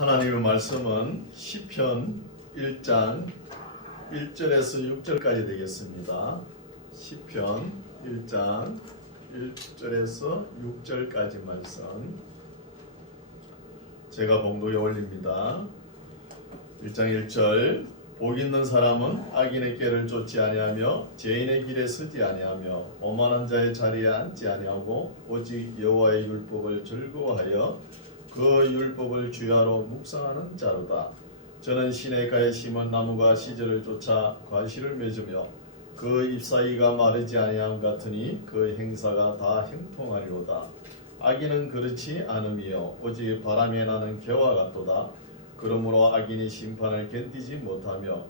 하나님의 말씀은 시편 1장 1절에서 6절까지 되겠습니다. 시편 1장 1절에서 6절까지 말씀 제가 봉독에 올립니다. 1장 1절 복 있는 사람은 악인의 꾀를 쫓지 아니하며 죄인의 길에 서지 아니하며 오만한 자의 자리에 앉지 아니하고 오직 여호와의 율법을 즐거워하여 그 율법을 주야로 묵상하는 자로다. 저는 시냇가에 심은 나무가 시절을 쫓아 과실을 맺으며 그 잎사귀가 마르지 아니함 같으니 그 행사가 다 형통하리로다. 악인은 그렇지 않음이요 오직 바람에 나는 겨와 같도다. 그러므로 악인이 심판을 견디지 못하며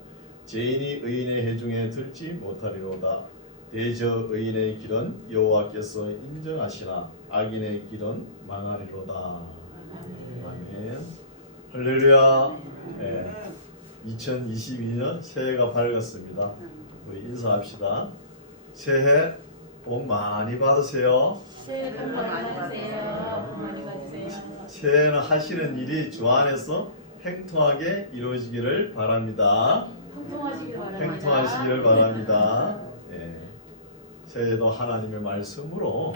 죄인이 의인의 해중에 들지 못하리로다. 대저 의인의 길은 여호와께서 인정하시나 악인의 길은 망하리로다. 아멘. 할렐루야. 네. 2022년 새해가 밝았습니다. 우리 인사합시다. 새해 복 많이 받으세요. 새해 복 많이 받으세요. 복 많이 받으세요. 새해는 하시는 일이 주 안에서 행통하게 이루어지기를 바랍니다. 행통하시기를 바랍니다. 예. 새해도 하나님의 말씀으로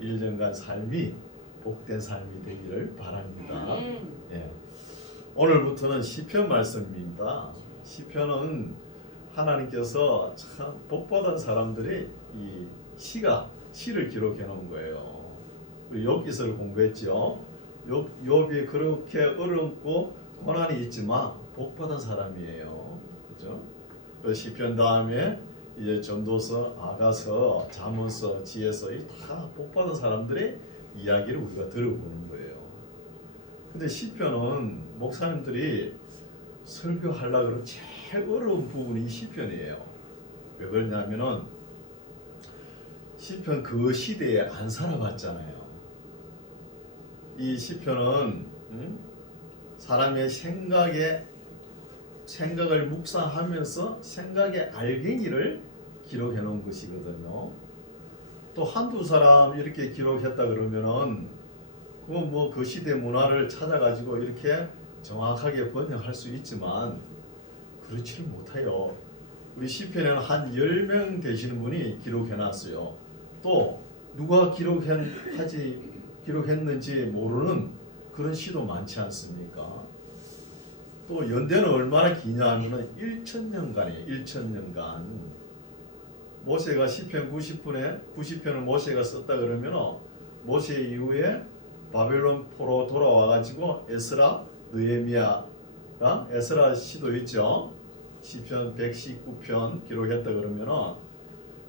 1년간 삶이 복된 삶이 되기를 바랍니다. 예. 오늘부터는 시편 말씀입니다. 시편은 하나님께서 참 복받은 사람들이 이 시를 기록해 놓은 거예요. 우리 욥기서를 공부했죠. 욥이 그렇게 어렵고 고난이 있지만 복받은 사람이에요. 그렇죠? 그 시편 다음에 이제 전도서, 아가서, 잠언서, 지혜서 다 복받은 사람들의 이야기를 우리가 들어보는 거예요. 근데 시편은 목사님들이 설교하려고 그러면 제일 어려운 부분이 시편이에요. 왜 그러냐면은 시편 그 시대에 안 살아봤잖아요. 이 시편은 사람의 생각을 묵상하면서 생각의 알갱이를 기록해 놓은 것이거든요. 또 한두 사람 이렇게 기록했다 그러면은 그건 뭐 그 시대 문화를 찾아가지고 이렇게 정확하게 번역할 수 있지만 그렇지를 못해요. 우리 시편에는 한 10명 되시는 분이 기록해 놨어요. 또 누가 기록했는지 모르는 그런 시도 많지 않습니까? 또 연대는 얼마나 기냐 하면은 1000년간이에요. 1000년간. 모세가 시편 90편을 모세가 썼다 그러면 모세 이후에 바벨론 포로 돌아와 가지고 에스라, 느헤미야가 에스라 시도 있죠. 시편 119편 기록했다 그러면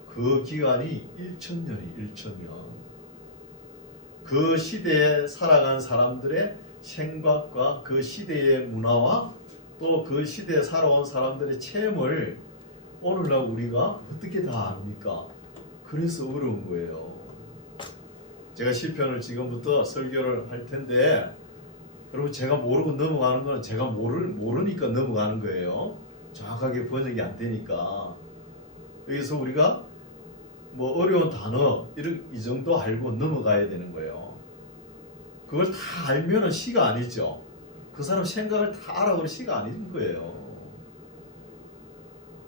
그 기간이 1000년이 1000년. 그 시대에 살아간 사람들의 생각과 그 시대의 문화와 또 그 시대에 살아온 사람들의 체험을 오늘날 우리가 어떻게 다 압니까? 그래서 어려운 거예요. 제가 시편을 지금부터 설교를 할 텐데 여러분 제가 모르고 넘어가는 건 제가 모르니까 넘어가는 거예요. 정확하게 번역이 안 되니까. 여기서 우리가 뭐 어려운 단어 이 정도 알고 넘어가야 되는 거예요. 그걸 다 알면은 시가 아니죠. 그 사람 생각을 다 알아보는 시가 아닌 거예요.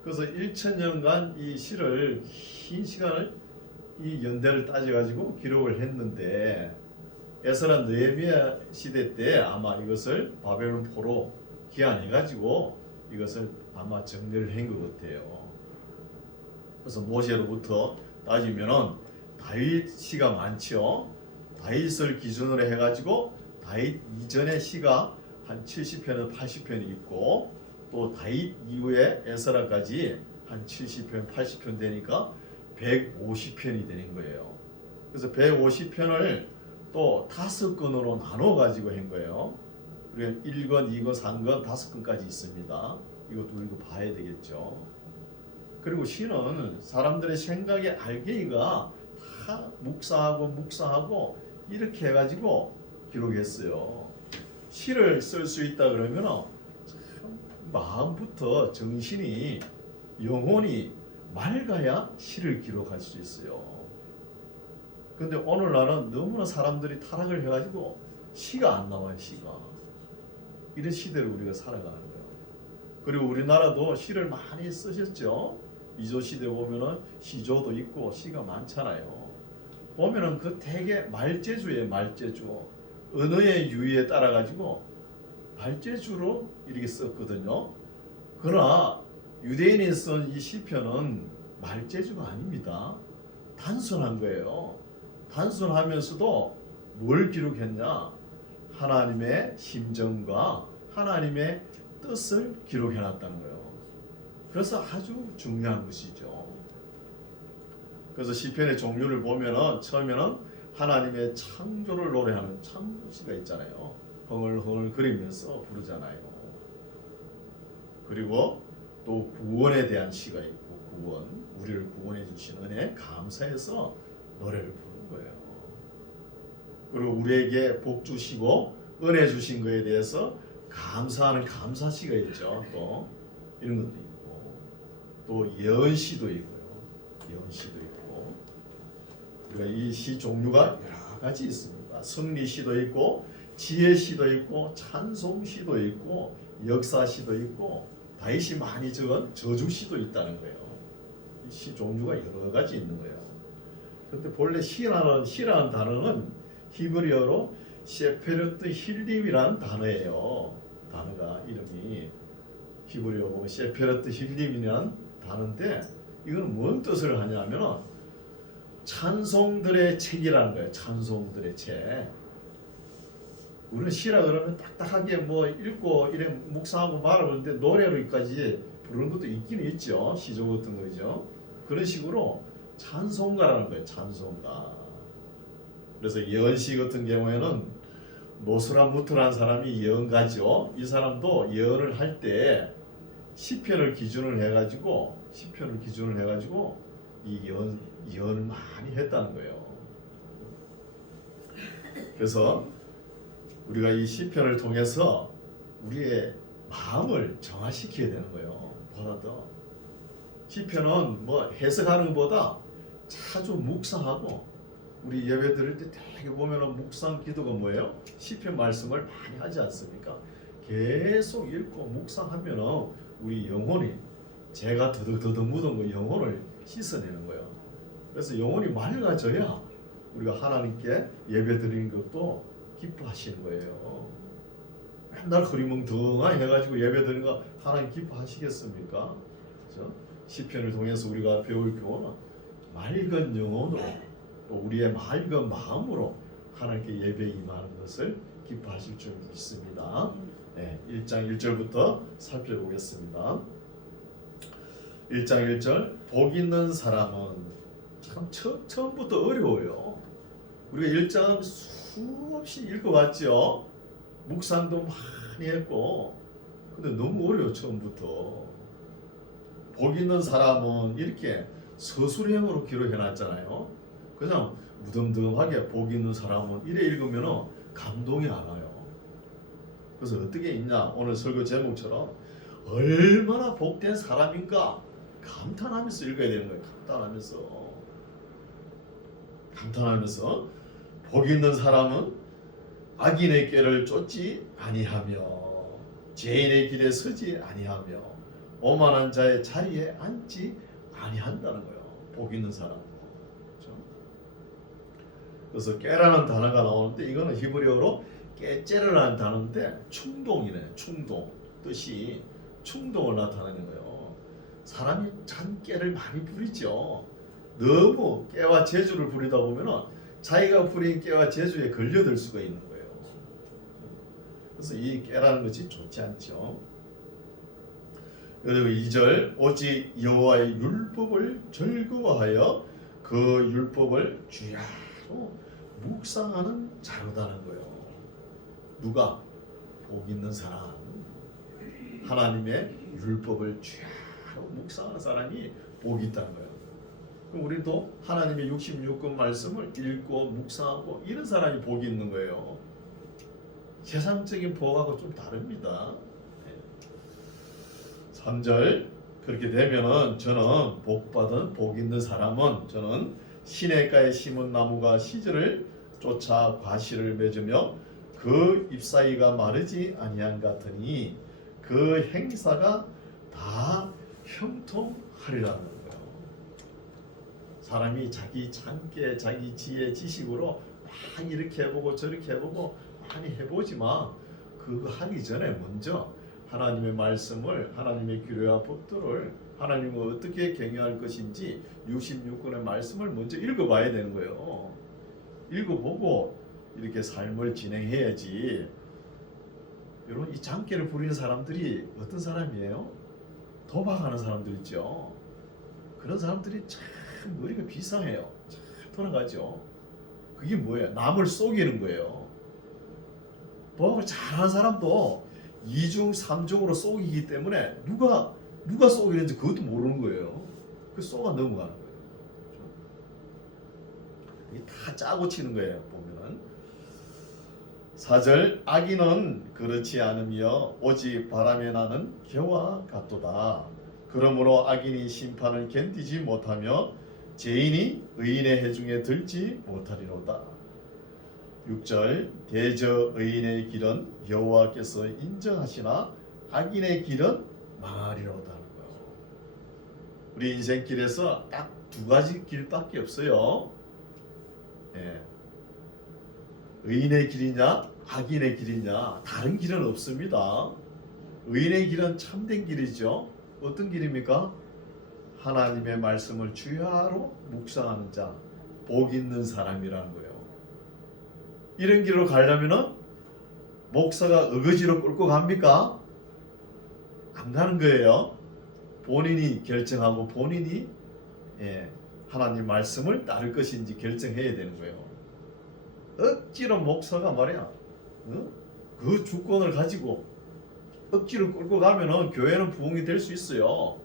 그래서 1000년간 이 시를 긴 시간을 이 연대를 따져가지고 기록을 했는데 에스라 느헤미야 시대 때 아마 이것을 바벨론 포로 귀환해가지고 이것을 아마 정리를 한 것 같아요. 그래서 모세로부터 따지면은 다윗 시가 많죠. 다윗을 기준으로 해가지고 다윗 이전의 시가 한 70편에서 80편이 있고 또 다윗 이후에 에스라까지 한 70편, 80편 되니까 150편이 되는 거예요. 그래서 150편을 또 5권으로 나눠 가지고 한 거예요. 우리가 1권, 2권, 3권, 5권까지 있습니다. 이것도 우리가 봐야 되겠죠. 그리고 시는 사람들의 생각의 알갱이가 다 묵상하고 이렇게 해가지고 기록했어요. 시를 쓸 수 있다 그러면 마음부터 정신이 영혼이 맑아야 시를 기록할 수 있어요. 근데 오늘날은 너무나 사람들이 타락을 해가지고 시가 안 나와요. 시가 이런 시대를 우리가 살아가는 거예요. 그리고 우리나라도 시를 많이 쓰셨죠. 미조 시대 보면은 시조도 있고 시가 많잖아요. 보면은 그 대개 말재주예요. 말재주. 언어의 유의에 따라 가지고 말재주로 이렇게 썼거든요. 그러나 유대인이 쓴 이 시편은 말재주가 아닙니다. 단순한 거예요. 단순하면서도 뭘 기록했냐? 하나님의 심정과 하나님의 뜻을 기록해 놨다는 거예요. 그래서 아주 중요한 것이죠. 그래서 시편의 종류를 보면은 처음에는 하나님의 창조를 노래하는 창조시가 있잖아요. 흥얼흥얼 거리면서 부르잖아요. 그리고 또 구원에 대한 시가 있고, 구원, 우리를 구원해 주신 은혜에 감사해서 노래를 부르는 거예요. 그리고 우리에게 복 주시고 은혜 주신 것에 대해서 감사하는 감사시가 있죠. 또 이런 것도 있고, 또 예언시도 있고요. 예언시도 있고, 우리가 이 시 종류가 여러 가지 있습니다. 승리시도 있고, 지혜시도 있고, 찬송시도 있고, 역사시도 있고, 다윗이 많이 적은 저주시도 있다는 거예요. 이 시 종류가 여러 가지 있는 거예요. 그런데 본래 시라는 단어는 히브리어로 세페르트 힐림이라는 단어예요. 단어가 이름이 히브리어 보면 세페르트 힐림이라는 단어인데, 이건 뭔 뜻을 하냐면은 찬송들의 책이라는 거예요. 찬송들의 책. 우리는 시라 그러면 딱딱하게 뭐 읽고 이래 묵상하고 말하는데 노래로까지 부르는 것도 있긴 있죠. 시조 같은 거죠. 그런 식으로 찬송가라는 거예요. 찬송가. 그래서 예언시 같은 경우에는 노스라무트라는 사람이 예언가죠. 이 사람도 예언을 할 때 시편을 기준으로 해가지고 이 예언을 많이 했다는 거예요. 그래서 우리가 이 시편을 통해서 우리의 마음을 정화시켜야 되는 거예요. 보다 더 시편은 뭐 해석하는 것보다 자주 묵상하고, 우리 예배 드릴 때 되게 보면은 묵상 기도가 뭐예요? 시편 말씀을 많이 하지 않습니까? 계속 읽고 묵상하면은 우리 영혼이, 죄가 더덕더덕 묻은 그 영혼을 씻어내는 거예요. 그래서 영혼이 맑아져야 우리가 하나님께 예배 드리는 것도 기뻐하시는 거예요. 맨날 흐리멍텅하게 해가지고 예배 드리는 거 하나님 기뻐하시겠습니까? 그렇죠? 시편을 통해서 우리가 배울 교훈은 맑은 영혼으로, 또 우리의 맑은 마음으로 하나님께 예배 임하는 것을 기뻐하실 줄 믿습니다. 네, 1장 1절부터 살펴보겠습니다. 1장 1절, 복 있는 사람은, 참 처음부터 어려워요. 우리가 1장 수없이 읽어봤죠. 묵상도 많이 했고, 근데 너무 어려워. 처음부터. 복 있는 사람은 이렇게 서술형으로 기록해놨잖아요. 그냥 무덤덤하게 복 있는 사람은 이래 읽으면 감동이 안 와요. 그래서 어떻게 읽냐? 오늘 설교 제목처럼 얼마나 복된 사람인가 감탄하면서 읽어야 되는 거예요. 감탄하면서 복 있는 사람은 악인의 꾀를 쫓지 아니하며 죄인의 길에 서지 아니하며 오만한 자의 자리에 앉지 아니한다는 거예요. 복 있는 사람. 그렇죠? 그래서 깨라는 단어가 나오는데, 이거는 히브리어로 깨째르라는 단어인데 충동이네. 충동. 뜻이 충동을 나타내는 거예요. 사람이 잔 깨를 많이 부리죠. 너무 깨와 재주를 부리다 보면은 자기가 부린 깨와 재주에 걸려들 수가 있는 거예요. 그래서 이 깨라는 것이 좋지 않죠. 그리고 2절, 오직 여호와의 율법을 즐거워하여 그 율법을 주야로 묵상하는 자로다는 거예요. 누가? 복 있는 사람. 하나님의 율법을 주야로 묵상하는 사람이 복이 있다는 거예요. 그럼 우리도 하나님의 66권 말씀을 읽고 묵상하고 이런 사람이 복이 있는 거예요. 세상적인 복하고 좀 다릅니다. 3절, 그렇게 되면은 저는 복받은 복 있는 사람은 저는 시냇가에 심은 나무가 시절을 쫓아 과실을 맺으며 그 잎사귀가 마르지 아니한 같으니 그 행사가 다 형통하리라는 거예요. 사람이 자기 창계, 자기 지혜, 지식으로 막 이렇게 해보고 저렇게 해보고 많이 해보지만 그거 하기 전에 먼저 하나님의 말씀을, 하나님의 규례와 법도를 하나님을 어떻게 경외할 것인지 66권의 말씀을 먼저 읽어봐야 되는 거예요. 읽어보고 이렇게 삶을 진행해야지. 여러분, 이 장깨를 부리는 사람들이 어떤 사람이에요? 도박하는 사람들 있죠. 그런 사람들이 참 머리가 비상해요. 잘 돌아가죠. 그게 뭐예요? 남을 속이는 거예요. 도박을 잘하는 사람도 2중, 3중으로 속이기 때문에 누가 속이는지 그것도 모르는 거예요. 그 속아 넘어가는 거예요. 이게 다 짜고 치는 거예요. 보면은 4절 악인은 그렇지 않으며 오직 바람에 나는 겨와 같도다. 그러므로 악인이 심판을 견디지 못하며 죄인이 의인의 해중에 들지 못하리로다. 6절 대저 의인의 길은 여호와께서 인정하시나 악인의 길은 망하리로다. 우리 인생길에서 딱 두 가지 길밖에 없어요. 예. 의인의 길이냐 악인의 길이냐, 다른 길은 없습니다. 의인의 길은 참된 길이죠. 어떤 길입니까? 하나님의 말씀을 주야로 묵상하는 자, 복 있는 사람이라는 거예요. 이런 길로 가려면은 목사가 어거지로 끌고 갑니까? 안 가는 거예요. 본인이 결정하고 본인이 하나님 말씀을 따를 것인지 결정해야 되는 거예요. 억지로 목사가 말이야, 그 주권을 가지고 억지로 끌고 가면은 교회는 부흥이 될 수 있어요.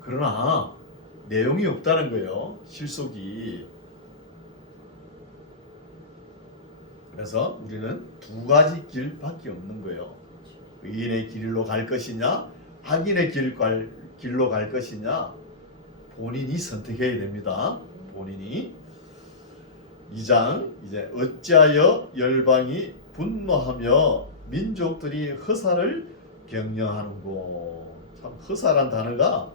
그러나 내용이 없다는 거예요. 실속이. 그래서 우리는 두 가지 길밖에 없는 거예요. 의인의 길로 갈 것이냐, 악인의 길로 갈 것이냐, 본인이 선택해야 됩니다. 본인이. 2장 이제 어찌하여 열방이 분노하며 민족들이 허사를 경영하는고. 참 허사란 단어가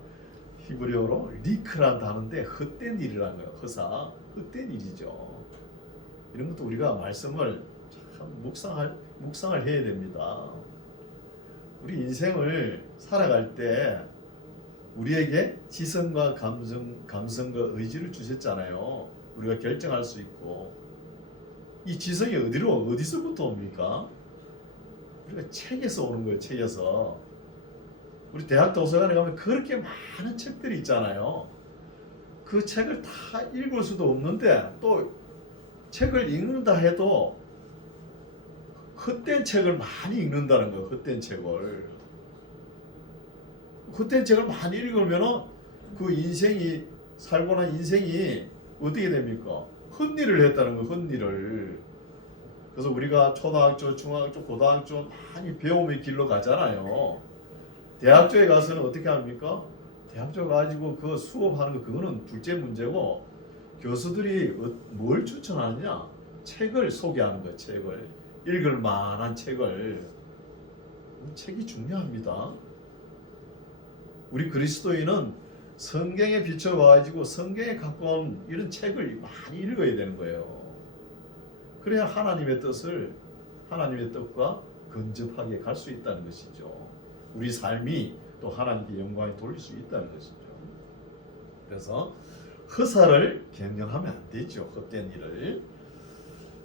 히브리어로 리크란 단어인데 헛된 일이라는 거예요. 허사, 헛된 일이죠. 이런 것도 우리가 말씀을 참 묵상을 해야 됩니다. 우리 인생을 살아갈 때 우리에게 지성과 감성과 의지를 주셨잖아요. 우리가 결정할 수 있고. 이 지성이 어디서부터 옵니까? 우리가 책에서 오는 거예요. 책에서. 우리 대학 도서관에 가면 그렇게 많은 책들이 있잖아요. 그 책을 다 읽을 수도 없는데 또 책을 읽는다 해도 헛된 책을 많이 읽는다는 거예요. 헛된 책을 많이 읽으면 그 인생이, 살고 난 인생이 어떻게 됩니까? 헛일을 했다는 거예요. 헛일을. 그래서 우리가 초등학교, 중학교, 고등학교 많이 배움의 길로 가잖아요. 대학교에 가서는 어떻게 합니까? 대학교 가지고 그 수업하는 거 그거는 둘째 문제고, 교수들이 뭘 추천하느냐? 책을 소개하는 거예요. 책을. 읽을 만한 책을. 책이 중요합니다. 우리 그리스도인은 성경에 비춰와가지고 성경에 갖고 온 이런 책을 많이 읽어야 되는 거예요. 그래야 하나님의 뜻과 근접하게 갈 수 있다는 것이죠. 우리 삶이 또 하나님께 영광이 돌릴 수 있다는 것이죠. 그래서 허사를 경영하면 안 되죠. 헛된 일을.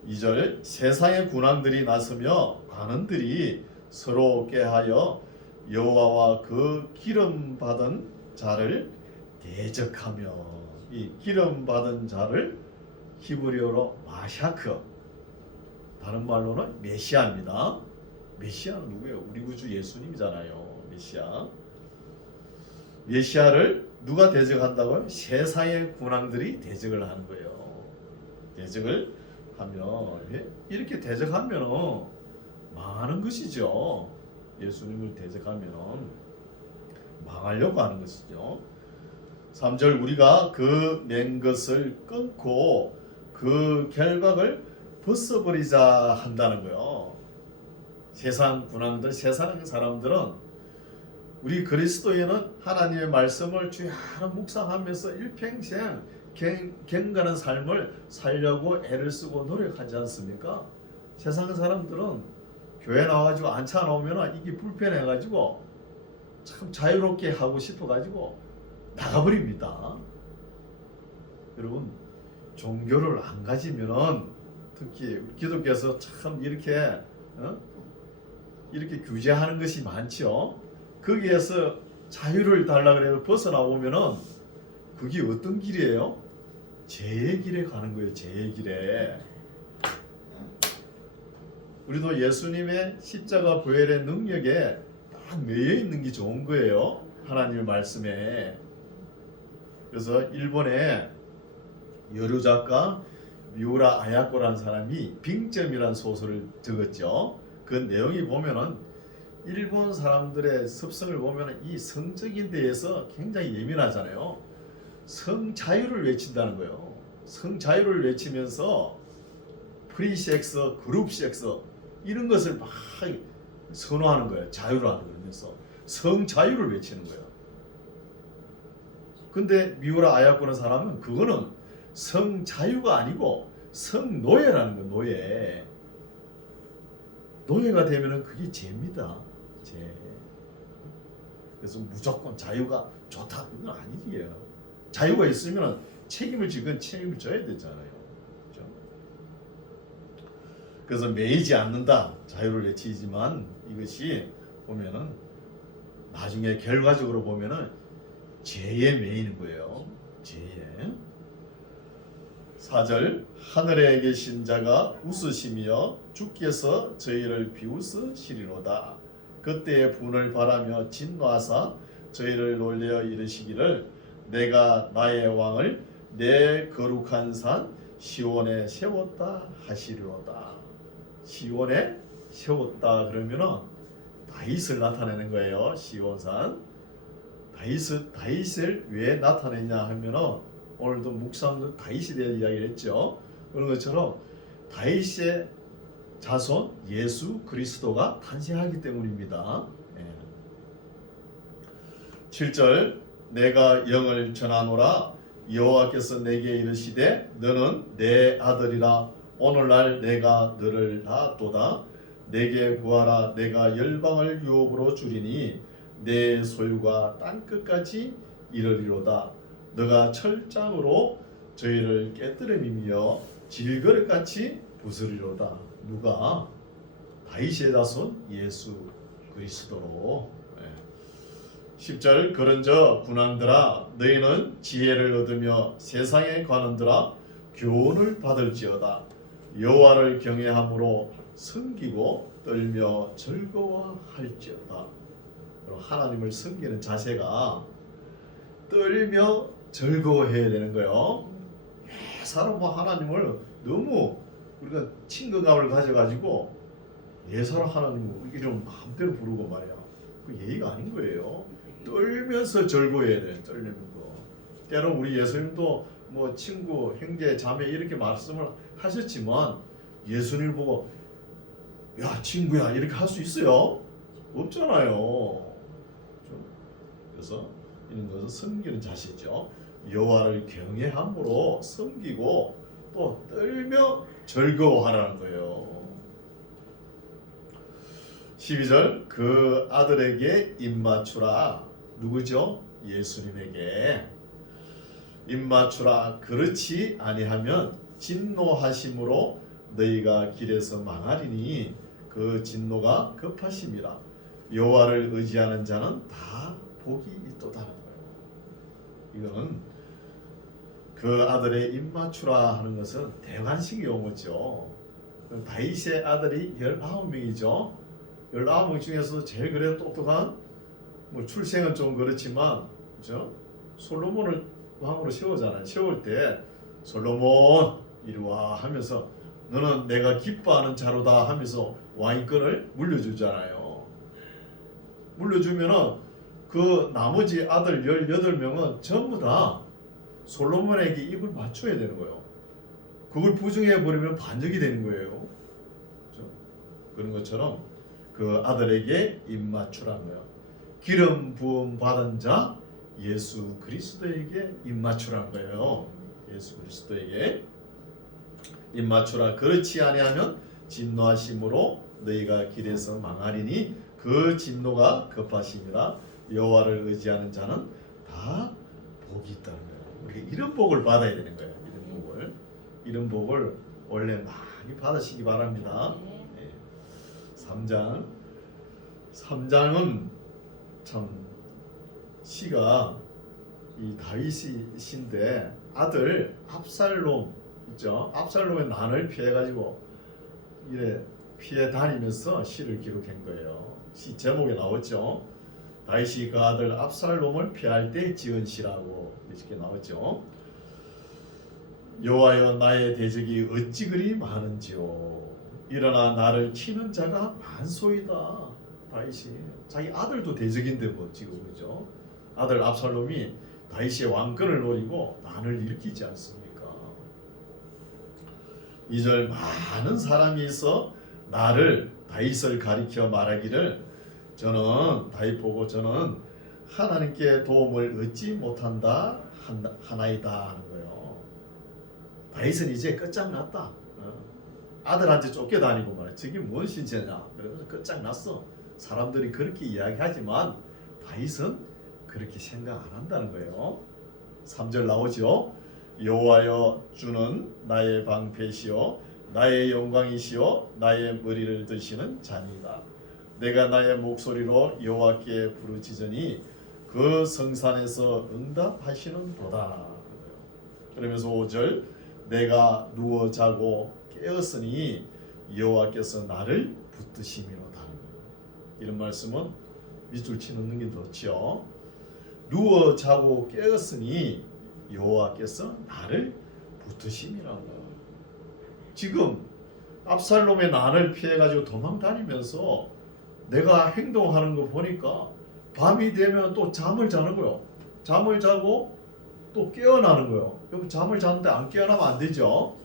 2절 세상의 군왕들이 나서며 관원들이 서로 꾀하여 여호와와 그 기름 받은 자를 대적하며. 이 기름 받은 자를 히브리어로 마샤크, 다른 말로는 메시아입니다. 메시아는 누구예요? 우리 구주 예수님이잖아요. 메시아를 누가 대적한다고요? 세상의 군왕들이 대적을 하는 거예요. 대적을 하면, 이렇게 대적하면 망하는 것이죠. 예수님을 대적하면 망하려고 하는 것이죠. 3절 우리가 그 맨 것을 끊고 그 결박을 벗어버리자 한다는 거예요. 세상 군왕들, 세상 사람들은 우리 그리스도인은 하나님의 말씀을 주야로 묵상하면서 일평생 경건한 삶을 살려고 애를 쓰고 노력하지 않습니까? 세상 사람들은 교회 나와가지고 앉혀 놓으면 이게 불편해가지고 참 자유롭게 하고 싶어가지고 나가버립니다. 여러분, 종교를 안 가지면은 특히 기독교에서 참 이렇게 이렇게 규제하는 것이 많죠. 거기에서 자유를 달라 그래서 벗어나오면은 그게 어떤 길이에요? 죄의 길에 가는 거예요. 죄의 길에. 우리도 예수님의 십자가 부활의 능력에 딱 매여 있는 게 좋은 거예요. 하나님의 말씀에. 그래서 일본의 여류 작가 미우라 아야코라는 사람이 빙점이라는 소설을 적었죠. 그 내용이 보면은 일본 사람들의 습성을 보면은 이 성적인 데에서 굉장히 예민하잖아요. 성 자유를 외친다는 거예요. 성 자유를 외치면서 프리섹스, 그룹섹스 이런 것을 막 선호하는 거예요. 자유라는 그러면서 성 자유를 외치는 거예요. 근데 미우라 아야코라는 사람은 그거는 성 자유가 아니고 성 노예라는 거예요. 노예. 노예가 되면은 그게 죄입니다. 죄. 그래서 무조건 자유가 좋다 그건 아니지요. 자유가 있으면 책임을 지건 책임을 져야 되잖아요. 그렇죠? 그래서 매이지 않는다 자유를 외치지만 이것이 보면은 나중에 결과적으로 보면은 죄에 매이는 거예요. 죄에. 4절 하늘에 계신 자가 웃으시며 주께서 저희를 비웃으시리로다. 그때의 분을 바라며 진노하사 저희를 놀려 이르시기를 내가 나의 왕을 내 거룩한 산 시온에 세웠다 하시리로다. 시온에 세웠다 그러면은 다윗을 나타내는 거예요. 시온산. 다윗을 왜 나타내냐 하면은 오늘도 묵상도 다윗에 대한 이야기를 했죠. 그런 것처럼 다윗의 자손 예수 그리스도가 탄생하기 때문입니다. 7절 내가 영을 전하노라 여호와께서 내게 이르시되 너는 내 아들이라 오늘날 내가 너를 낳았도다. 내게 구하라 내가 열방을 유업으로 주리니 내 소유가 땅끝까지 이르리로다. 너가 철장으로 저희를 깨뜨리며 질그릇같이 부수리로다. 누가? 다윗의 자손 예수 그리스도로. 10절 그런저 군왕들아 너희는 지혜를 얻으며 세상의 관원들아 교훈을 받을지어다. 여호와를 경외함으로 섬기고 떨며 즐거워할지어다. 하나님을 섬기는 자세가 떨며 즐거워해야 되는 거예요. 예사로 하나님을 너무 우리가 친근감을 가져가지고 예사로 하나님을 이름 마음대로 부르고 말이야. 그 예의가 아닌 거예요. 떨면서 즐거워해야 돼. 떨리는 거. 때로 우리 예수님도 뭐 친구, 형제, 자매 이렇게 말씀을 하셨지만 예수님을 보고 야 친구야 이렇게 할 수 있어요? 없잖아요. 그래서 이런 것은 섬기는 자세죠. 여호와를 경외함으로 섬기고 또 떨며 즐거워하라는 거예요. 12절 그 아들에게 입맞추라. 누구죠? 예수님에게 입맞추라. 그렇지 아니하면 진노하심으로 너희가 길에서 망하리니 그 진노가 급하심이라. 여호와를 의지하는 자는 다 복이 있도다는 거예요. 이거는 그 아들의 입맞추라 하는 것은 대관식 용어죠. 다윗의 아들이 19명이죠. 19명 중에서 제일 그래도 똑똑한 뭐 출생은 좀 그렇지만 그렇죠? 솔로몬을 왕으로 세우잖아요. 세울 때 솔로몬 이리 와 하면서 너는 내가 기뻐하는 자로다 하면서 왕위권을 물려주잖아요. 물려주면은 그 나머지 아들 18명은 전부 다 솔로몬에게 입을 맞춰야 되는 거예요. 그걸 부정해 버리면 반역이 되는 거예요. 그렇죠? 그런 것처럼 그 아들에게 입맞추란 거예요. 기름 부음 받은 자 예수 그리스도에게 입맞추란 거예요. 예수 그리스도에게 입맞추라. 그렇지 아니하면 진노하심으로 너희가 길에서 망하리니 그 진노가 급하심이라. 여호와를 의지하는 자는 다 복이 있다는 거예요. 우리가 이런 복을 받아야 되는 거예요. 이런 복을 원래 많이 받으시기 바랍니다. 3장은 참 시가 이 다윗이 시인데 아들 압살롬 있죠. 압살롬의 난을 피해가지고 이래 피해 다니면서 시를 기록한 거예요. 시 제목에 나왔죠. 다윗이 그 아들 압살롬을 피할 때 지은 시라고 이렇게 나왔죠. 여호와여 나의 대적이 어찌 그리 많은지요. 일어나 나를 치는 자가 만소이다. 다윗이 자기 아들도 대적인데 뭐 지금 그죠? 아들 압살롬이 다윗의 왕권을 노리고 난을 일으키지 않습니까? 2절 많은 사람이 있어 나를 다윗을 가리켜 말하기를 저는 다윗 보고 저는 하나님께 도움을 얻지 못한다 하나이다 하는 거예요. 다윗은 이제 끝장났다. 아들한테 쫓겨다니고 말이야. 저게 뭔 신세냐. 그러면서 끝장났어. 사람들이 그렇게 이야기하지만 다윗은 그렇게 생각 안 한다는 거예요. 3절 나오죠. 여호와여 주는 나의 방패시요 나의 영광이시요 나의 머리를 드시는 자니이다. 내가 나의 목소리로 여호와께 부르짖으니 그 성산에서 응답하시는 도다. 그러면서 5절 내가 누워 자고 깨었으니 여호와께서 나를 붙드심이로다. 이런 말씀은 밑줄 치는 게 좋지요. 누워 자고 깨었으니 여호와께서 나를 붙드심이라고. 지금 압살롬의 난을 피해가지고 도망다니면서 내가 행동하는 거 보니까 밤이 되면 또 잠을 자는 거예요. 잠을 자고 또 깨어나는 거예요. 여러분 잠을 자는데 안 깨어나면 안 되죠.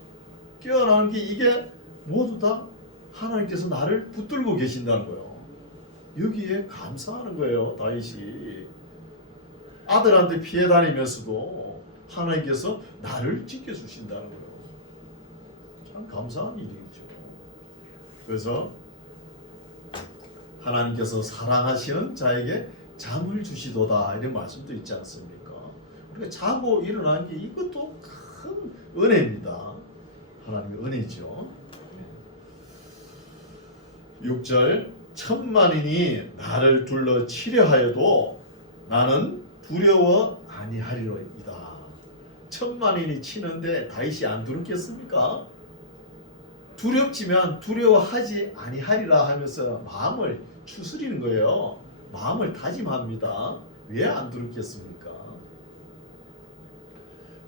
깨어나는 게 이게 모두 다 하나님께서 나를 붙들고 계신다는 거예요. 여기에 감사하는 거예요. 다윗이 아들한테 피해 다니면서도 하나님께서 나를 지켜주신다는 거예요. 참 감사한 일이죠. 그래서 하나님께서 사랑하시는 자에게 잠을 주시도다 이런 말씀도 있지 않습니까? 우리가 자고 일어나는 게 이것도 큰 은혜입니다. 하나님의 은혜죠. 6절 천만인이 나를 둘러 치려 하여도 나는 두려워 아니하리로이다. 천만인이 치는데 다윗이 안 두렵겠습니까? 두렵지만 두려워하지 아니하리라 하면서 마음을 추스리는 거예요. 마음을 다짐합니다. 왜 안 두렵겠습니까?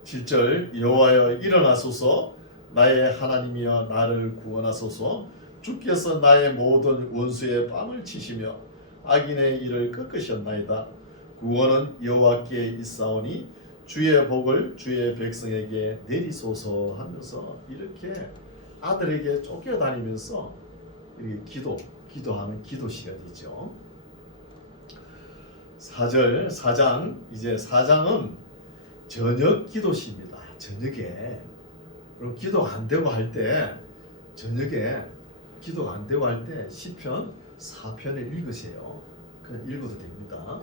7절 여호와여 일어나소서 나의 하나님이여 나를 구원하소서 주께서 나의 모든 원수의 뺨을 치시며 악인의 일을 꺾으셨나이다. 구원은 여호와께 있사오니 주의 복을 주의 백성에게 내리소서 하면서 이렇게 아들에게 쫓겨다니면서 기도하는 기도시가 되죠. 4장 이제 4장은 저녁 기도시입니다. 저녁에 그럼 기도가 안 되고 할 때 저녁에 기도가 안 되고 할 때 시편 4편을 읽으세요. 그냥 읽어도 됩니다.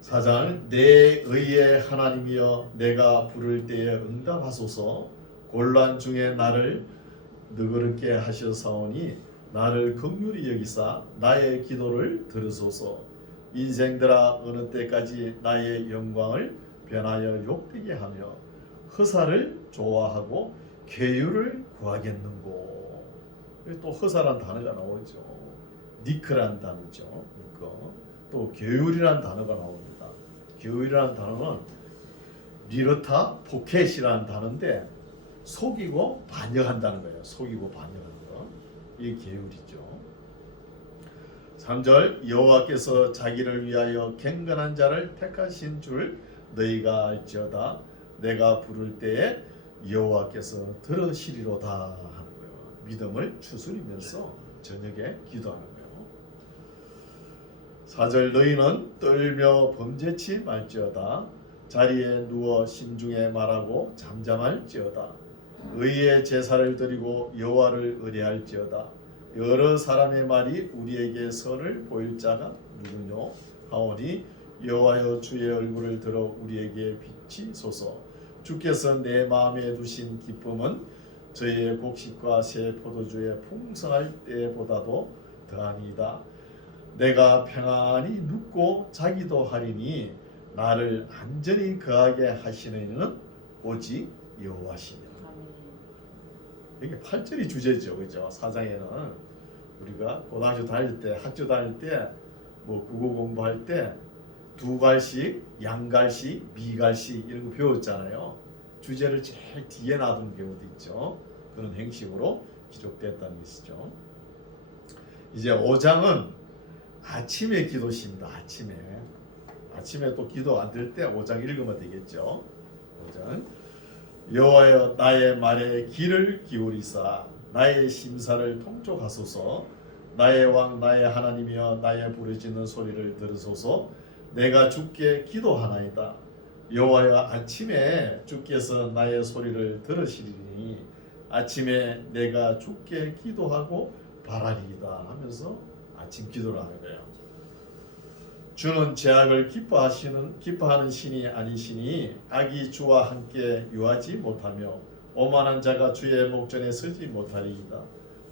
4장 내 의의 하나님이여 내가 부를 때에 응답하소서 곤란 중에 나를 너그럽게 하셔사오니 나를 긍휼히 여기사 나의 기도를 들으소서 인생들아 어느 때까지 나의 영광을 변하여 욕되게 하며 허사를 좋아하고 괴유를 구하겠는고. 또 허사란 단어가 나오죠. 니크란 단어죠. 또 괴율이란 단어가 나옵니다. 괴율이란 단어는 리르타 포켓이라는 단어인데 속이고 반역한다는 거예요. 속이고 반역하는 거. 이게 괴율이죠. 3절 여호와께서 자기를 위하여 경건한 자를 택하신 줄 너희가 알지어다. 내가 부를 때에 여호와께서 들으시리로다 하는 거예요. 믿음을 추스리면서 저녁에 기도하는 거예요. 4절 너희는 떨며 범죄치 말지어다. 자리에 누워 심중에 말하고 잠잠할지어다. 의의 제사를 드리고 여호와를 의뢰할지어다. 여러 사람의 말이 우리에게 선을 보일 자가 누구뇨 하오니 여호와여 주의 얼굴을 들어 우리에게 비치소서. 주께서 내 마음에 두신 기쁨은 저희의 곡식과 새 포도주의 풍성할 때보다도 더하니이다. 내가 평안히 눕고 자기도 하리니 나를 안전히 거하게 하시는 이는 오직 여호와시니라. 이게 8절이 주제죠, 그죠? 4장에는 우리가 고등학교 다닐 때, 학교 다닐 때, 뭐 국어 공부할 때 두갈식, 양갈식, 미갈식 이런 거 배웠잖아요. 주제를 제일 뒤에 놔둔 경우도 있죠. 그런 행식으로 기록됐다는 것이죠. 이제 5장은 아침의 기도시입니다. 아침에 또 기도 안 될 때 5장 읽으면 되겠죠. 5장 여호와여 나의 말에 귀를 기울이사 나의 심사를 통촉하소서. 나의 왕 나의 하나님이여 나의 부르짖는 소리를 들으소서. 내가 주께 기도하나이다. 여호와여 아침에 주께서 나의 소리를 들으시리니 아침에 내가 주께 기도하고 바라리이다 하면서 아침 기도를 하는 거예요. 주는 죄악을 기뻐하는 신이 아니시니 악이 주와 함께 유하지 못하며 오만한 자가 주의 목전에 서지 못하리이다.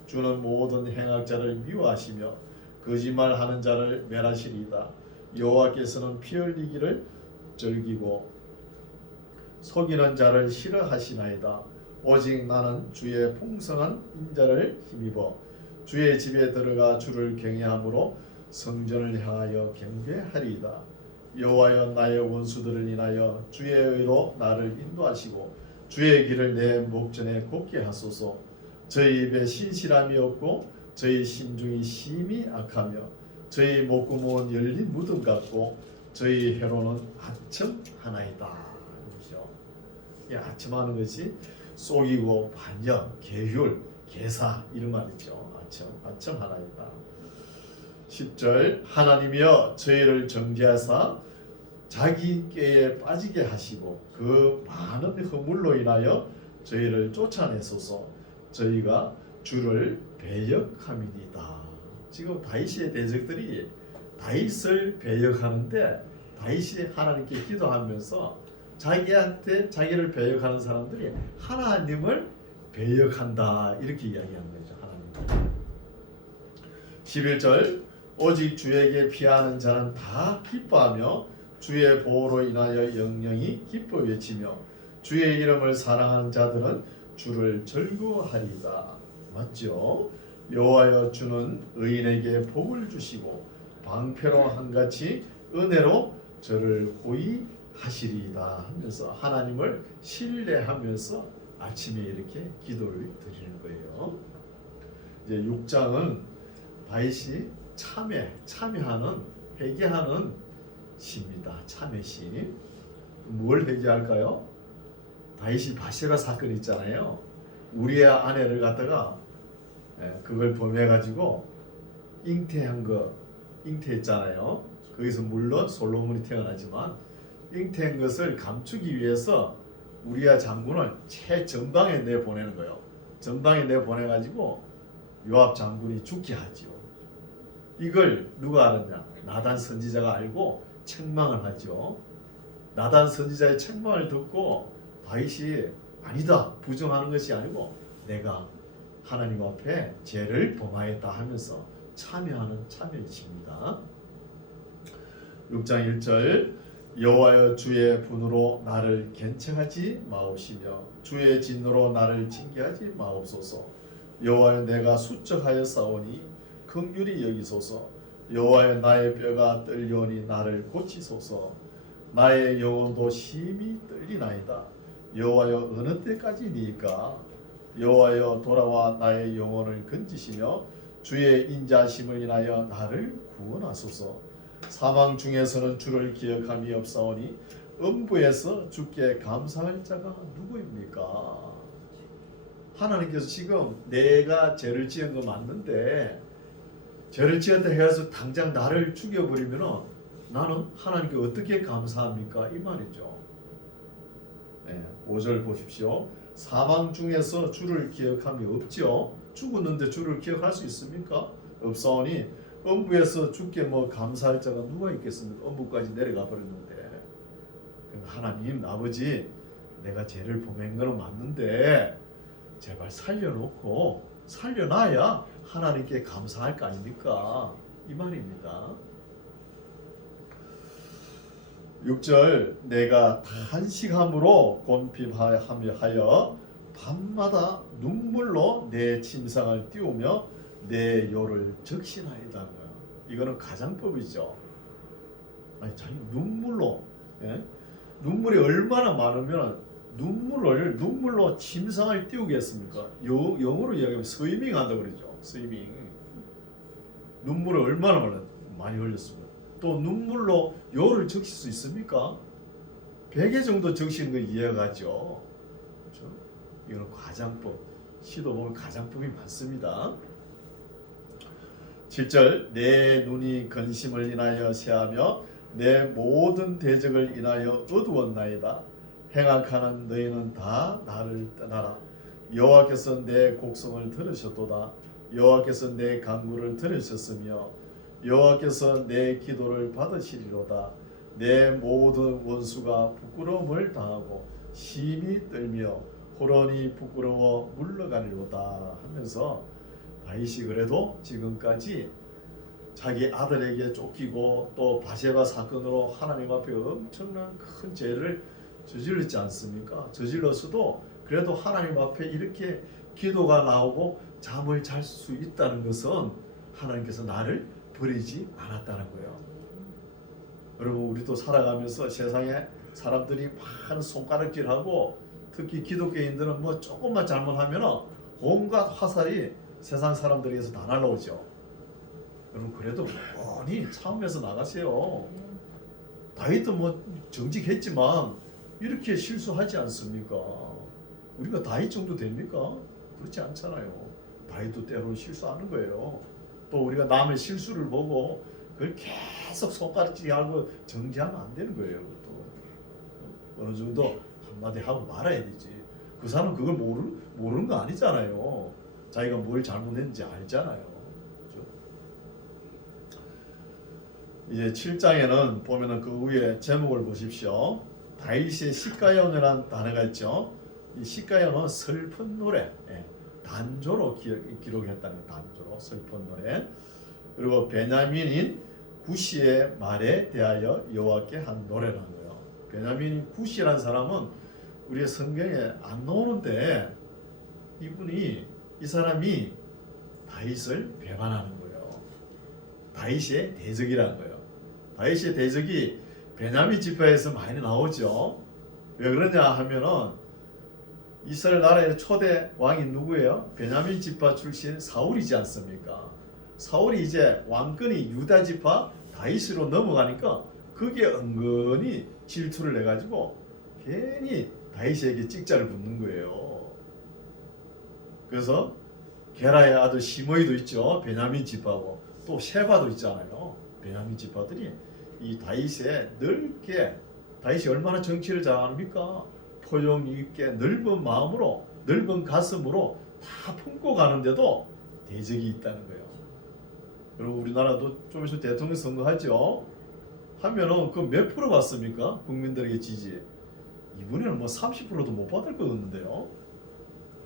주는 모든 행악자를 미워하시며 거짓말하는 자를 멸하시리이다. 여호와께서는 피 흘리기를 즐기고 속이는 자를 싫어하시나이다. 오직 나는 주의 풍성한 인자를 힘입어 주의 집에 들어가 주를 경외함으로 성전을 향하여 경배하리이다. 여호와여 나의 원수들을 인하여 주의 의로 나를 인도하시고 주의 길을 내 목전에 곱게 하소서. 저희 입에 신실함이 없고 저희 심중이 심히 악하며 저희 목구멍은 열린 무덤 같고 저희 혀로는 아첨하나이다. 이 아첨하는 것이 속이고 반역, 계율, 계사 이런 말이죠. 아첨하나이다. 10절 하나님이여 저희를 정죄하사 자기 꾀에 빠지게 하시고 그 많은 허물로 인하여 저희를 쫓아내소서. 저희가 주를 배역함이니이다. 지금 다윗의 대적들이 다윗을 배역하는데 다윗이 하나님께 기도하면서 자기를 배역하는 사람들이 하나님을 배역한다 이렇게 이야기하는 거죠. 하나님. 11절 오직 주에게 피하는 자는 다 기뻐하며 주의 보호로 인하여 영영이 기뻐 외치며 주의 이름을 사랑하는 자들은 주를 즐거워하리이다. 맞죠? 여호와여 주는 의인에게 복을 주시고 방패로 한같이 은혜로 저를 호위하시리이다 하면서 하나님을 신뢰하면서 아침에 이렇게 기도를 드리는 거예요. 이제 6장은 다윗이 참회하는 회개하는 시입니다. 참회시. 뭘 회개할까요? 다윗이 바세바 사건 있잖아요. 우리의 아내를 갖다가 그걸 범해가지고 잉태했잖아요. 거기서 물론 솔로몬이 태어나지만 잉태한 것을 감추기 위해서 우리아 장군을 최전방에 내보내는 거예요. 전방에 내보내가지고 요압 장군이 죽게 하지요. 이걸 누가 알았냐? 나단 선지자가 알고 책망을 하죠. 나단 선지자의 책망을 듣고 다윗이 아니다 부정하는 것이 아니고 내가 하나님 앞에 죄를 범하였다 하면서 참여하는 참여이십니다. 6장 1절 여호와여 주의 분으로 나를 견책하지 마옵시며 주의 진노로 나를 징계하지 마옵소서. 여호와여 내가 수척하여 싸우니 긍휼히 여기소서. 여호와여 나의 뼈가 떨려오니 나를 고치소서. 나의 영혼도 심히 떨리나이다. 여호와여 어느 때까지니까? 여호와여 돌아와 나의 영혼을 건지시며 주의 인자심을 인하여 나를 구원하소서. 사망 중에서는 주를 기억함이 없사오니 음부에서 주께 감사할 자가 누구입니까? 하나님께서 지금 내가 죄를 지은 거 맞는데 죄를 지었다 해서 당장 나를 죽여버리면 나는 하나님께 어떻게 감사합니까? 이 말이죠. 네, 5절 보십시오. 사망 중에서 주를 기억함이 없지요. 죽었는데 주를 기억할 수 있습니까? 없사오니 음부에서 주께 뭐 감사할 자가 누가 있겠습니까? 음부까지 내려가 버렸는데. 하나님 아버지, 내가 죄를 범한 건 맞는데 제발 살려놓고 살려놔야 하나님께 감사할 거 아닙니까? 이 말입니다. 6절 내가 탄식함으로 곤핍하여 밤마다 눈물로 내 침상을 띄우며 내 요를 적신하이다. 이거는 가장법이죠. 아니 자기 눈물로, 예? 눈물이 얼마나 많으면 눈물로 침상을 띄우겠습니까? 영어로 이야기하면 스위밍 한다고 그러죠. 스위밍. 눈물을 얼마나 많이 흘렸습니까? 또 눈물로 요를 적실 수 있습니까? 100개 정도 적시는 거 이해가죠. 그렇죠? 이거는 과장법. 시도 보면 과장법이 많습니다. 7절 내 눈이 근심을 인하여 새하며 내 모든 대적을 인하여 어두웠나이다. 행악하는 너희는 다 나를 떠나라. 여호와께서 내 곡성을 들으셨도다. 여호와께서 내 간구를 들으셨으며 여호와께서 내 기도를 받으시리로다. 내 모든 원수가 부끄러움을 당하고 심히 떨며 호련히 부끄러워 물러가리로다 하면서 다윗이 그래도 지금까지 자기 아들에게 쫓기고 또 바세바 사건으로 하나님 앞에 엄청난 큰 죄를 저질렀지 않습니까? 저질렀어도 그래도 하나님 앞에 이렇게 기도가 나오고 잠을 잘 수 있다는 것은 하나님께서 나를 버리지 않았다는 거예요. 여러분 우리도 살아가면서 세상에 사람들이 많은 손가락질하고 특히 기독교인들은 뭐 조금만 잘못하면 온갖 화살이 세상 사람들에게서 다 날라오죠. 여러분 그래도 뻔히 참으면서 나가세요. 다윗도 뭐 정직했지만 이렇게 실수하지 않습니까? 우리가 다윗 정도 됩니까? 그렇지 않잖아요. 다윗도 때로는 실수하는 거예요. 또 우리가 남의 실수를 보고 그걸 계속 손가락질하고 정지하면 안 되는 거예요. 또 어느 정도 한마디 하고 말아야 되지. 그 사람은 그걸 모르는 거 아니잖아요. 자기가 뭘 잘못했는지 알잖아요. 그렇죠? 이제 7장에는 보면은 그 위에 제목을 보십시오. 다윗의 시가연이라는 단어가 있죠. 이 시가연은 슬픈 노래, 단조로 기록했다는 단조로 슬픈 노래. 그리고 베냐민인 구시의 말에 대하여 여호와께 한 노래라는 거예요. 베냐민인 구시라는 사람은 우리의 성경에 안 나오는데 이 사람이 다윗을 배반하는 거예요. 다윗의 대적이라는 거예요. 다윗의 대적이 베냐민 지파에서 많이 나오죠. 왜 그러냐 하면은 이스라엘 나라의 초대 왕이 누구예요? 베냐민 지파 출신 사울이지 않습니까? 사울이 이제 왕권이 유다 지파 다윗으로 넘어가니까 그게 은근히 질투를 내가지고 괜히 다윗에게 찍자를 붙는 거예요. 그래서 게라의 아들 시므이도 있죠. 베냐민 지파고 또 셰바도 있잖아요. 베냐민 지파들이 이 다윗에 넓게, 다윗이 얼마나 정치를 잘합니까? 포용 있게 넓은 마음으로, 넓은 가슴으로 다 품고 가는데도 대적이 있다는 거예요. 그리고 우리나라도 좀 있으면 대통령 선거하죠. 하면은 그 몇 프로 받습니까? 국민들에게 지지. 이번에는 뭐 30%도 못 받을 것 같은데요.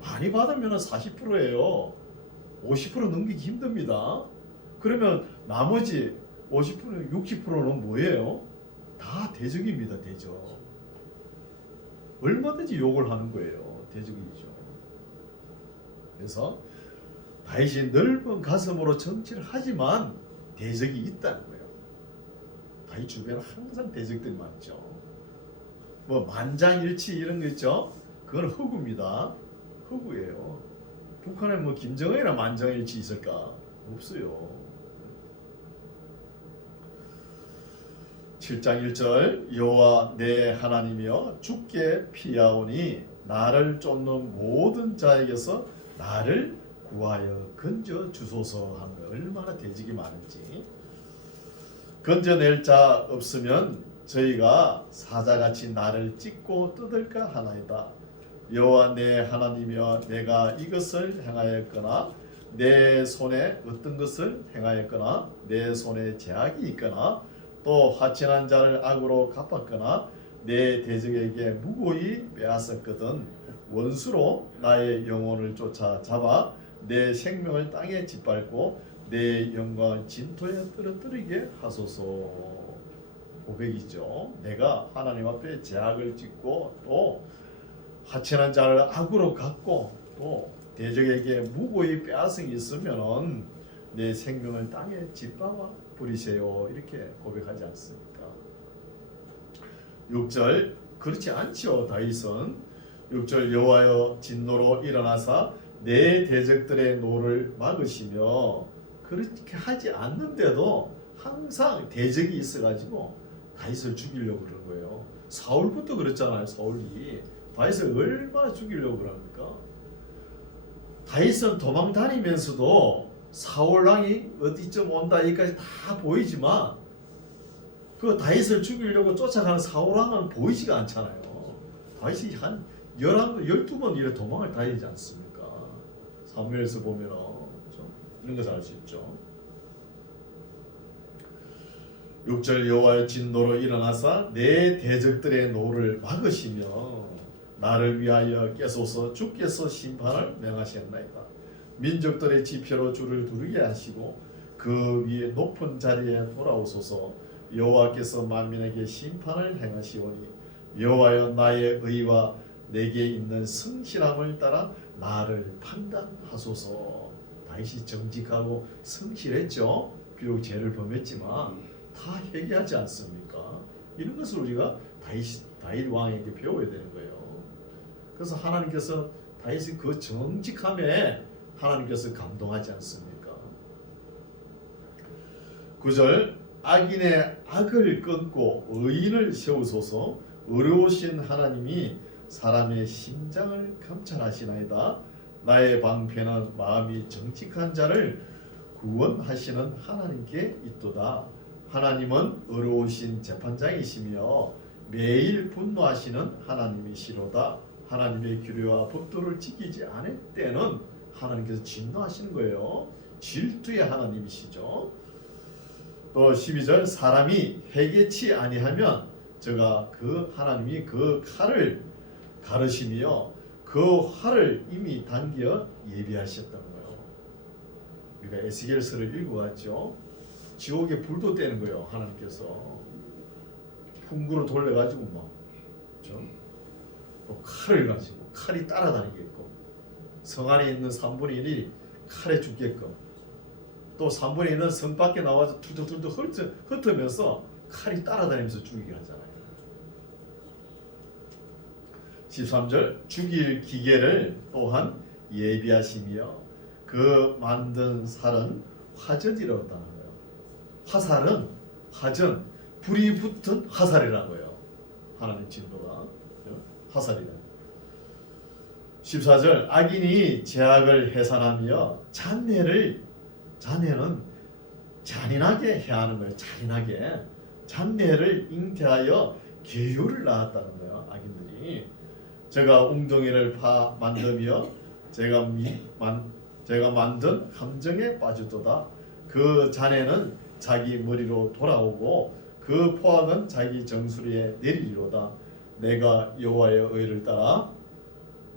많이 받으면 40%예요. 50% 넘기기 힘듭니다. 그러면 나머지 50%, 60%는 뭐예요? 다 대적입니다. 대적. 얼마든지 욕을 하는 거예요. 대적이죠. 그래서 다윗이 넓은 가슴으로 정치를 하지만 대적이 있다는 거예요. 다윗 주변에 항상 대적들이 많죠. 뭐 만장일치 이런 거 있죠. 그건 허구입니다. 허구예요. 북한에 뭐 김정은이나 만장일치 있을까? 없어요. 7장 1절 여호와 내 하나님이여 주께 피하오니 나를 쫓는 모든 자에게서 나를 구하여 건져 주소서 하는 거 얼마나 대적이 많은지. 건져낼 자 없으면 저희가 사자같이 나를 찢고 뜯을까 하나이다. 여호와 내 하나님이여 내가 이것을 행하였거나 내 손에 어떤 것을 행하였거나 내 손에 제약이 있거나 또 화친한 자를 악으로 갚았거나 내 대적에게 무고히 빼앗았거든 원수로 나의 영혼을 쫓아 잡아 내 생명을 땅에 짓밟고 내 영광을 진토에 떨어뜨리게 하소서. 고백이죠. 내가 하나님 앞에 제약을 짓고 또 화친한 자를 악으로 갚고 또 대적에게 무고히 빼앗은 게 있으면은 내 생명을 땅에 짓밟아 버리세요. 이렇게 고백하지 않습니까? 6절 그렇지 않죠. 다윗은 6절 여호와여 진노로 일어나사 내 대적들의 노를 막으시며 그렇게 하지 않는데도 항상 대적이 있어가지고 다윗을 죽이려고 그러는 거예요. 사울부터 그랬잖아요. 사울이 다윗을 얼마나 죽이려고 그럽니까? 다윗은 도망 다니면서도 사울 왕이 어디쯤 온다 여기까지 다 보이지만 그 다윗을 죽이려고 쫓아가는 사울 왕은 보이지가 않잖아요. 다윗이 한 12번 이래 도망을 다니지 않습니까? 사무엘에서 보면 이런 것을 알 수 있죠. 6절 여호와의 진노로 일어나사 내 대적들의 노를 막으시며 나를 위하여 깨소서 주께서 심판을 명하셨나이다. 민족들의 지표로 주를 두르게 하시고 그 위에 높은 자리에 돌아오소서. 여호와께서 만민에게 심판을 행하시오니 여호와여 나의 의와 내게 있는 성실함을 따라 나를 판단하소서. 다윗이 정직하고 성실했죠. 비록 죄를 범했지만 다 회개하지 않습니까? 이런 것을 우리가 다윗 왕에게 배워야 되는 거예요. 그래서 하나님께서 다윗의 그 정직함에 하나님께서 감동하지 않습니까? 9절 악인의 악을 끊고 의인을 세우소서. 의로우신 하나님이 사람의 심장을 감찰하시나이다. 나의 방패는 마음이 정직한 자를 구원하시는 하나님께 있도다. 하나님은 의로우신 재판장이시며 매일 분노하시는 하나님이시로다. 하나님의 규례와 법도를 지키지 않을 때는 하나님께서 진노하시는 거예요. 질투의 하나님이시죠. 또 12절 사람이 회개치 아니하면 제가 그 하나님이 그 칼을 가르시며 그 활을 이미 당겨 예비하셨다는 거예요. 우리가 에스겔서를 읽어왔죠. 지옥에 불도 떼는 거예요. 하나님께서 풍구로 돌려가지고 막 또 칼을 가지고 칼이 따라다니게끔 성 안에 있는 3분의 1이 칼에 죽게끔 또 3분의 1은 성 밖에 나와서 툴툴툴툴 흩으면서 칼이 따라다니면서 죽이게 하잖아요. 13절 죽일 기계를 또한 예비하시며 그 만든 살은 화전이라고 하는 거예요. 화살은 화전, 불이 붙은 화살이라는 거예요. 하나님 진노가 화살이다. 14절 악인이 죄악을 해산하며 잔해는 잔인하게 해하는 거예요. 잔인하게 잔해를 잉태하여 계율을 낳았다는 거예요. 악인들이 제가 웅덩이를 만들며 제가 만든 함정에 빠지도다. 그 잔해는 자기 머리로 돌아오고 그 포악은 자기 정수리에 내리리로다. 내가 여호와의 의를 따라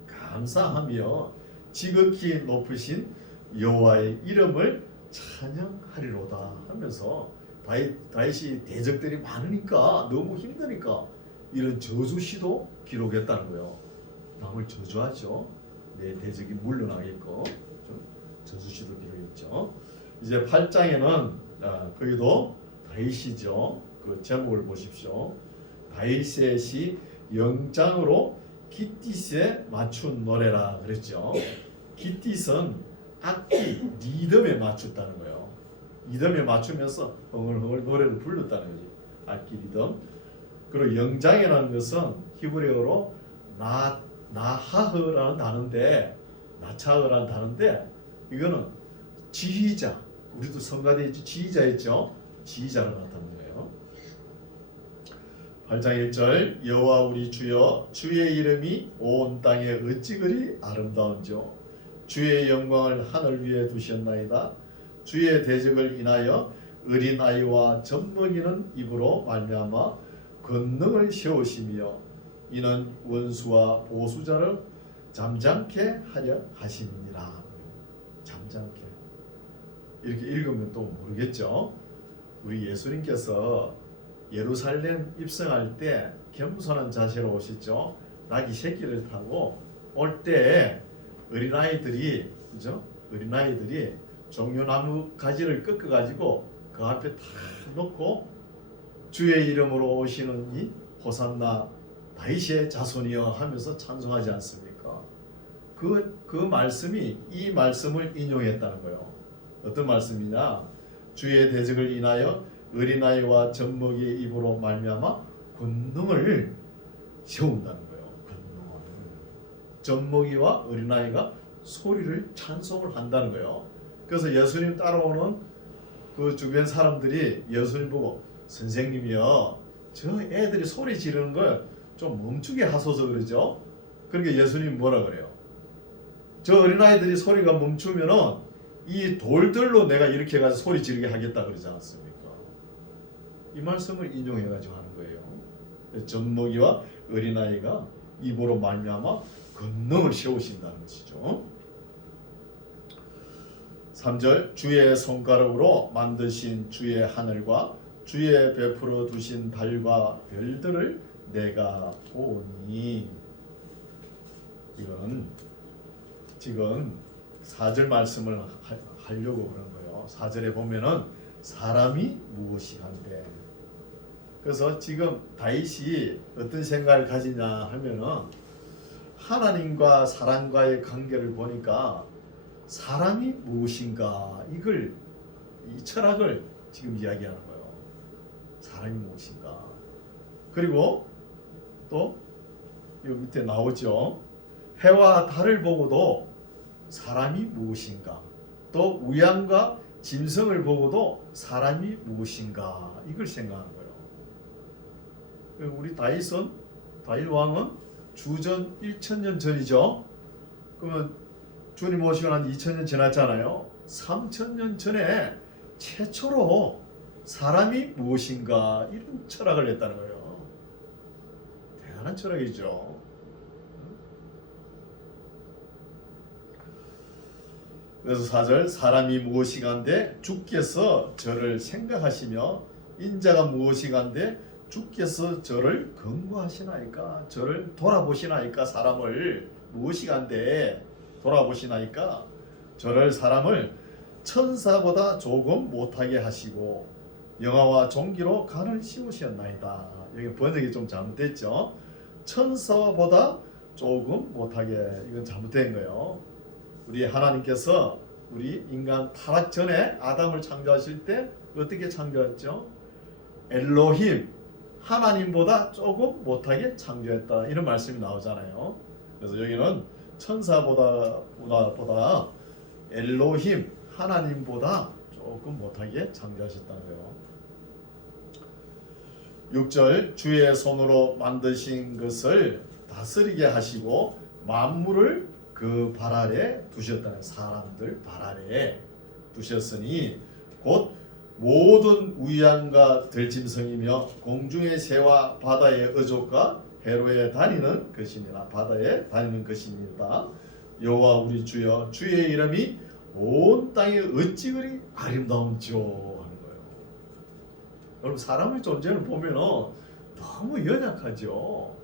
감사하며 지극히 높으신 여호와의 이름을 찬양하리로다 하면서 다윗이 대적들이 많으니까 너무 힘드니까 이런 저주시도 기록했다는 거예요. 남을 저주하죠. 내 대적이 물러나게끔 저주시도 기록했죠. 이제 8장에는 거기도 다윗이죠. 그 제목을 보십시오. 다윗의 시 영장으로 기띠스에 맞춘 노래라 그랬죠. 기띠스는 악기 리듬에 맞췄다는 거예요. 리듬에 맞추면서 흥얼흥얼 노래를 불렀다는 거지. 악기 리듬. 그리고 영장이라는 것은 히브리어로 나하흐라는 단어인데, 나차흐라는 단어인데, 이거는 지휘자, 우리도 성가대 지휘자였죠. 지휘자로 나타나는 거예요. 8장 1절 여호와 우리 주여 주의 이름이 온 땅에 어찌 그리 아름다운지요. 주의 영광을 하늘 위에 두셨나이다. 주의 대적을 인하여 어린아이와 젖먹이는 입으로 말미암아 권능을 세우시며 이는 원수와 보수자를 잠잠케 하려 하심이니라. 잠잠케. 이렇게 읽으면 또 모르겠죠. 우리 예수님께서 예루살렘 입성할 때 겸손한 자세로 오셨죠. 낙이 새끼를 타고 올 때 어린아이들이, 그죠? 어린아이들이 종려나무 가지를 꺾어 가지고 그 앞에 다 놓고 주의 이름으로 오시는 이 호산나 다윗의 자손이여 하면서 찬송하지 않습니까? 그 말씀이 이 말씀을 인용했다는 거예요. 어떤 말씀이냐? 주의 대적을 인하여 어린아이와 젖먹이의 입으로 말미암아 권능을 세운다는 거예요. 권능을. 젖먹이와 어린아이가 소리를 찬송을 한다는 거예요. 그래서 예수님 따라오는 그 주변 사람들이 예수님 보고 선생님이요, 저 애들이 소리 지르는 걸 좀 멈추게 하소서 그러죠. 그러니까 예수님 뭐라 그래요? 저 어린아이들이 소리가 멈추면은 이 돌들로 내가 이렇게 해가지고 소리 지르게 하겠다 그러지 않습니까? 이 말씀을 인용해가지고 하는 거예요. 젖먹이와 어린아이가 입으로 말미암아 권능을 세우신다는 것이죠. 3절 주의 손가락으로 만드신 주의 하늘과 주의 베풀어 두신 달과 별들을 내가 보니. 이거는 지금 4절 말씀을 하려고 그런 거예요. 4절에 보면은 사람이 무엇이간데. 그래서 지금 다윗이 어떤 생각을 가지냐 하면은 하나님과 사람과의 관계를 보니까 사람이 무엇인가, 이걸, 이 철학을 지금 이야기하는 거예요. 사람이 무엇인가. 그리고 또 이 밑에 나오죠. 해와 달을 보고도 사람이 무엇인가, 또 우양과 짐승을 보고도 사람이 무엇인가, 이걸 생각하는 거예요. 우리 다윗 왕은 주전 1000년 전이죠. 그러면 주님 오시고 한 2000년 지났잖아요. 3000년 전에 최초로 사람이 무엇인가, 이런 철학을 했다는 거예요. 대단한 철학이죠. 그래서 4절 사람이 무엇이간데 주께서 저를 생각하시며 인자가 무엇이간데 주께서 저를 권고하시나이까. 저를 돌아보시나이까. 사람을 무엇이간데 돌아보시나이까. 저를 사람을 천사보다 조금 못하게 하시고 영화와 종기로 간을 씌우셨나이다. 여기 번역이 좀 잘못됐죠. 천사보다 조금 못하게, 이건 잘못된 거예요. 우리 하나님께서 우리 인간 타락 전에 아담을 창조하실 때 어떻게 창조했죠? 엘로힘, 하나님보다 조금 못하게 창조했다, 이런 말씀이 나오잖아요. 그래서 여기는 천사보다 엘로힘, 하나님보다 조금 못하게 창조하셨다는 거예요. 6절 주의 손으로 만드신 것을 다스리게 하시고 만물을 그 발 아래 두셨다는, 사람들 발 아래 두셨으니 곧 모든 우양과 들짐승이며 공중의 새와 바다의 어족과 해로에 다니는 것이니라. 바다에 다니는 것입니다. 여호와 우리 주여 주의 이름이 온 땅에 어찌 그리 아름다운지요 하는 거예요. 여러분, 사람의 존재를 보면은 너무 연약하죠.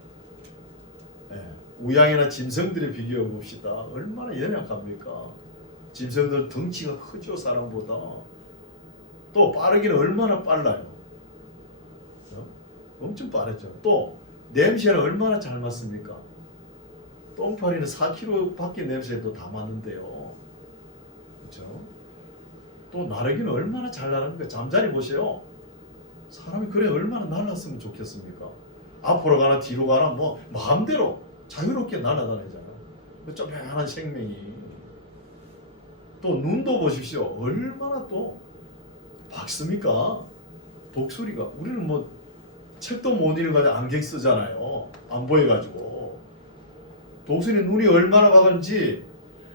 우양이나 짐승들에 비교해 봅시다. 얼마나 연약합니까? 짐승들 덩치가 크죠, 사람보다. 또 빠르기는 얼마나 빨라요. 엄청 빠르죠. 또 냄새는 얼마나 잘 맡습니까? 똥파리는 4km 밖에 냄새도 다 맡는데요. 그렇죠? 또 나르기는 얼마나 잘 나릅니까? 잠자리 보세요. 사람이 그래 얼마나 날랐으면 좋겠습니까? 앞으로 가나 뒤로 가나 뭐 마음대로 자유롭게 날아다니잖아요. 그 쪼매한 생명이. 또 눈도 보십시오. 얼마나 또 밝습니까? 독수리가. 우리는 뭐 책도 못 읽어가지고 안경 쓰잖아요. 안 보여가지고. 독수리 눈이 얼마나 밝은지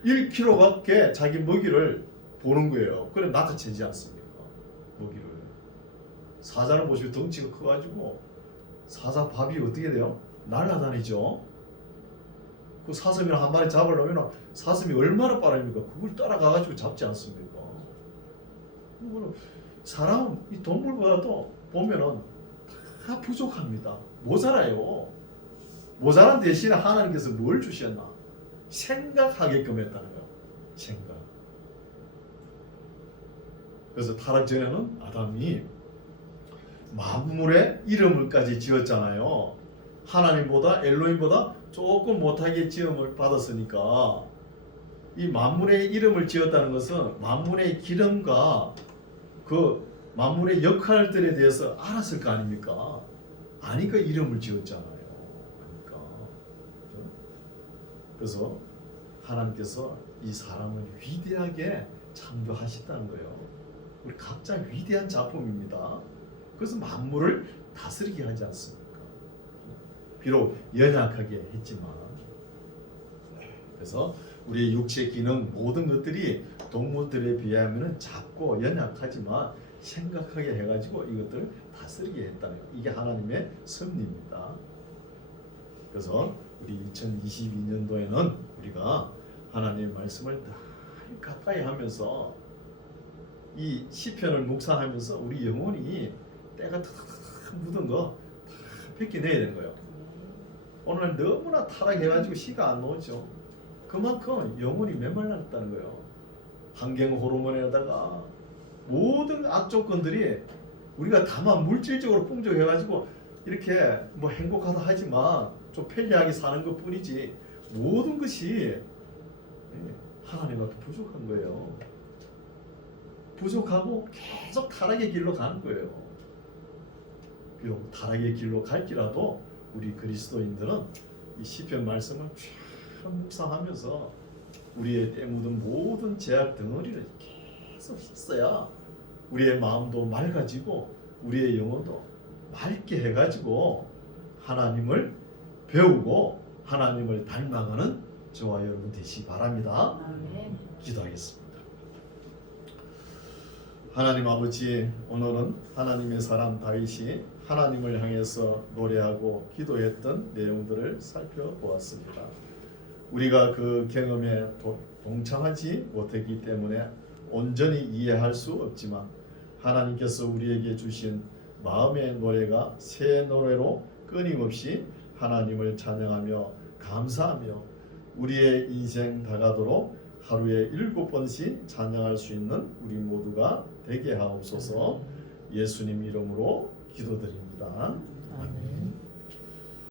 1km밖에 자기 먹이를 보는 거예요. 그래 나타채지 않습니까? 먹이를. 사자를 보시면 덩치가 커가지고 사자 밥이 어떻게 돼요? 날아다니죠. 그 사슴이랑 한 마리 잡으려면 사슴이 얼마나 빠릅니까? 그걸 따라가가지고 잡지 않습니까? 그거는 사람은 이 동물보다도 보면은 다 부족합니다. 모자라요. 모자란 대신에 하나님께서 뭘 주셨나? 생각하게끔 했다는 거예요. 생각. 그래서 타락 전에는 아담이 만물의 이름을까지 지었잖아요. 하나님보다 엘로힘보다 조금 못하게 지음을 받았으니까 이 만물의 이름을 지었다는 것은 만물의 기름과 그 만물의 역할들에 대해서 알았을 거 아닙니까? 아니까 이름을 지었잖아요. 그러니까. 그래서 하나님께서 이 사람을 위대하게 창조하셨다는 거예요. 우리 각자 위대한 작품입니다. 그래서 만물을 다스리게 하지 않습니까? 비록 연약하게 했지만. 그래서 우리의 육체 기능 모든 것들이 동물들에 비하면 작고 연약하지만 생각하게 해가지고 이것들을 다스리게 했다는 거예요. 이게 하나님의 섭리입니다. 그래서 우리 2022년도에는 우리가 하나님의 말씀을 늘 가까이 하면서 이 시편을 묵상하면서 우리 영혼이 때가 탁 묻은 거 다 뺏겨내야 되는 거예요. 오늘 너무나 타락해가지고 시가 안 나오죠. 그만큼 영혼이 메말랐다는 거예요. 환경 호르몬에다가 모든 악조건들이 우리가 다만 물질적으로 풍족해가지고 이렇게 뭐 행복하다 하지만 좀 편리하게 사는 것 뿐이지 모든 것이 하나님 앞에 부족한 거예요. 부족하고 계속 타락의 길로 가는 거예요. 비록 타락의 길로 갈지라도 우리 그리스도인들은 이 시편 말씀을 쭉 묵상하면서 우리의 때 묻은 모든 죄악 덩어리를 계속 씻어야 우리의 마음도 맑아지고 우리의 영혼도 맑게 해가지고 하나님을 배우고 하나님을 닮아가는 저와 여러분 되시기 바랍니다. 기도하겠습니다. 하나님 아버지, 오늘은 하나님의 사람 다윗이 하나님을 향해서 노래하고 기도했던 내용들을 살펴보았습니다. 우리가 그 경험에 동참하지 못했기 때문에 온전히 이해할 수 없지만 하나님께서 우리에게 주신 마음의 노래가 새 노래로 끊임없이 하나님을 찬양하며 감사하며 우리의 인생 다가도록 하루에 7번씩 찬양할 수 있는 우리 모두가 되게 하옵소서. 예수님 이름으로 기도드립니다. 아멘.